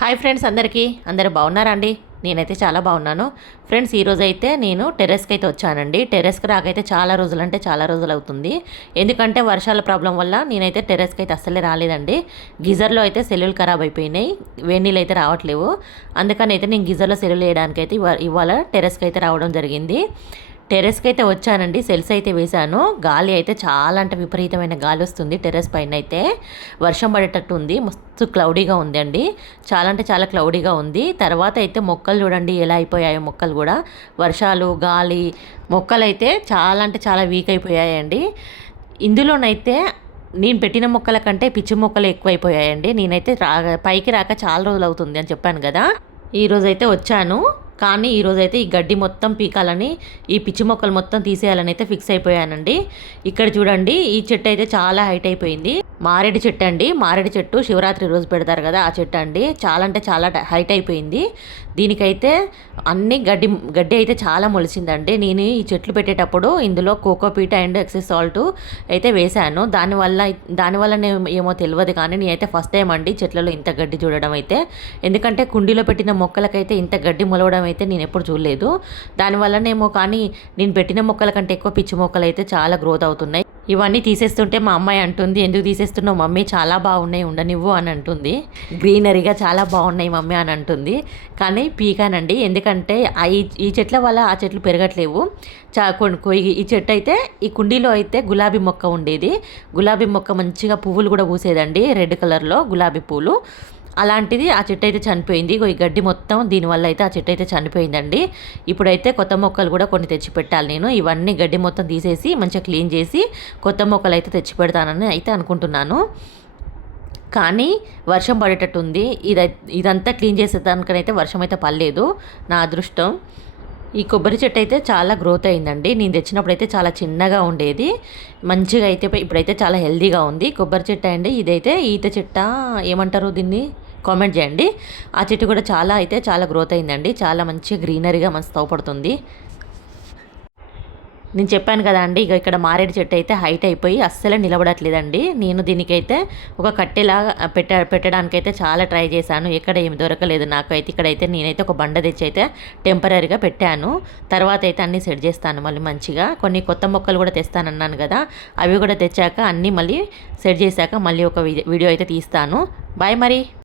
Hi friends అందరికీ. అందరు బాగున్నారా అండి నేనైతే చాలా బాగున్నాను. ఫ్రెండ్స్ ఈరోజు అయితే నేను టెర్రస్కి అయితే వచ్చానండి. టెర్రస్కి రాకైతే చాలా రోజులు అంటే చాలా రోజులు అవుతుంది ఎందుకంటే వర్షాల ప్రాబ్లం వల్ల నేనైతే టెర్రస్కి అయితే అస్సలే రాలేదండి. గీజర్లో అయితే సెల్లులు ఖరాబ్ అయిపోయినాయి. వేణీళ్ళు అయితే రావట్లేవు. అందుకని అయితే నేను గీజర్లో సెల్లులు వేయడానికి అయితే ఇవాళ టెర్రస్కి అయితే రావడం జరిగింది. టెరెస్కి అయితే వచ్చానండి సెల్స్ అయితే వేశాను. గాలి అయితే చాలా అంటే విపరీతమైన గాలి వస్తుంది టెరెస్ పైన అయితే వర్షం పడేటట్టు ఉంది మస్తు క్లౌడీగా ఉంది అండి చాలా అంటే చాలా క్లౌడీగా ఉంది. తర్వాత అయితే మొక్కలు చూడండి ఎలా అయిపోయాయో మొక్కలు కూడా. వర్షాలు గాలి మొక్కలు అయితే చాలా అంటే చాలా వీక్ అయిపోయాయండి. ఇందులోనైతే నేను పెట్టిన మొక్కల కంటే పిచ్చి మొక్కలు ఎక్కువైపోయాయండి. నేనైతే రా పైకి రాక చాలా రోజులు అవుతుంది అని చెప్పాను కదా. ఈరోజైతే వచ్చాను. కానీ ఈరోజైతే ఈ గడ్డి మొత్తం పీకాలని ఈ పిచ్చి మొక్కలు మొత్తం తీసేయాలని అయితే ఫిక్స్ అయిపోయానండి. ఇక్కడ చూడండి ఈ చెట్టు అయితే చాలా హైట్ అయిపోయింది. మారేడు చెట్టు అండి. మారేడు చెట్టు శివరాత్రి రోజు పెడతారు కదా ఆ చెట్టు అండి. చాలా అంటే చాలా హైట్ అయిపోయింది. దీనికైతే అన్ని గడ్డి గడ్డి అయితే చాలా మొలిచిందండి నేను ఈ చెట్లు పెట్టేటప్పుడు ఇందులో కోకోపీట్ అండ్ ఎక్సెస్ సాల్ట్ అయితే వేశాను. దానివల్ల దానివల్ల ఏమో తెలియదు కానీ నేనైతే ఫస్ట్ టైం అండి చెట్లలో ఇంత గడ్డి చూడడం అయితే. ఎందుకంటే కుండీలో పెట్టిన మొక్కలకైతే ఇంత గడ్డి మొలవడం అయితే నేను ఎప్పుడు చూడలేదు. దానివల్లనేమో కానీ నేను పెట్టిన మొక్కల కంటే ఎక్కువ పిచ్చి మొక్కలు అయితే చాలా గ్రోత్ అవుతున్నాయి. ఇవన్నీ తీసేస్తుంటే మా అమ్మాయి అంటుంది ఎందుకు తీసేస్తున్నావు? మమ్మీ చాలా బాగున్నాయి ఉండనివ్వు అని అంటుంది. గ్రీనరీగా చాలా బాగున్నాయి మమ్మీ అని అంటుంది. కానీ పీకానండి ఎందుకంటే ఈ చెట్ల వల్ల ఆ చెట్లు పెరగట్లేవు. చా ఈ చెట్టు అయితే ఈ కుండీలో అయితే గులాబీ మొక్క ఉండేది. గులాబీ మొక్క మంచిగా పువ్వులు కూడా పూసేదండి రెడ్ కలర్లో గులాబీ పూలు. అలాంటిది ఆ చెట్టు అయితే చనిపోయింది ఈ గడ్డి మొత్తం దీనివల్ల అయితే ఆ చెట్టు అయితే చనిపోయిందండి. ఇప్పుడైతే కొత్త మొక్కలు కూడా కొన్ని తెచ్చి పెట్టాలి నేను. ఇవన్నీ గడ్డి మొత్తం తీసేసి మంచిగా క్లీన్ చేసి కొత్త మొక్కలు అయితే తెచ్చి పెడతానని అయితే అనుకుంటున్నాను. కానీ వర్షం పడేటట్టు ఉంది ఇది ఇదంతా క్లీన్ చేసేదానికనైతే వర్షం అయితే పడలేదు నా అదృష్టం. ఈ కొబ్బరి చెట్టు అయితే చాలా గ్రోత్ అయిందండి. నేను తెచ్చినప్పుడు అయితే చాలా చిన్నగా ఉండేది. మంచిగా అయితే ఇప్పుడైతే చాలా హెల్దీగా ఉంది. కొబ్బరి చెట్టు అండి. ఇదైతే ఈత చెట్ట? ఏమంటారు దీన్ని? కామెంట్ చేయండి. ఆ చెట్టు కూడా చాలా అయితే చాలా గ్రోత్ అయిందండి. చాలా మంచి గ్రీనరీగా మంచి తోపడుతుంది నేను చెప్పాను కదా అండి ఇక ఇక్కడ మారేడు చెట్టు అయితే హైట్ అయిపోయి అస్సలే నిలబడట్లేదండి. నేను దీనికైతే ఒక కట్టెలాగా పెట్ట పెట్టడానికైతే చాలా ట్రై చేశాను. ఎక్కడ ఏమి దొరకలేదు నాకైతే. ఇక్కడైతే నేనైతే ఒక బండ తెచ్చి అయితే టెంపరీగా పెట్టాను. తర్వాత అయితే అన్నీ సెట్ చేస్తాను మళ్ళీ మంచిగా. కొన్ని కొత్త మొక్కలు కూడా తెస్తానన్నాను కదా అవి కూడా తెచ్చాక అన్నీ మళ్ళీ సెట్ చేశాక మళ్ళీ ఒక వీడియో అయితే తీస్తాను. బాయ్ మరి.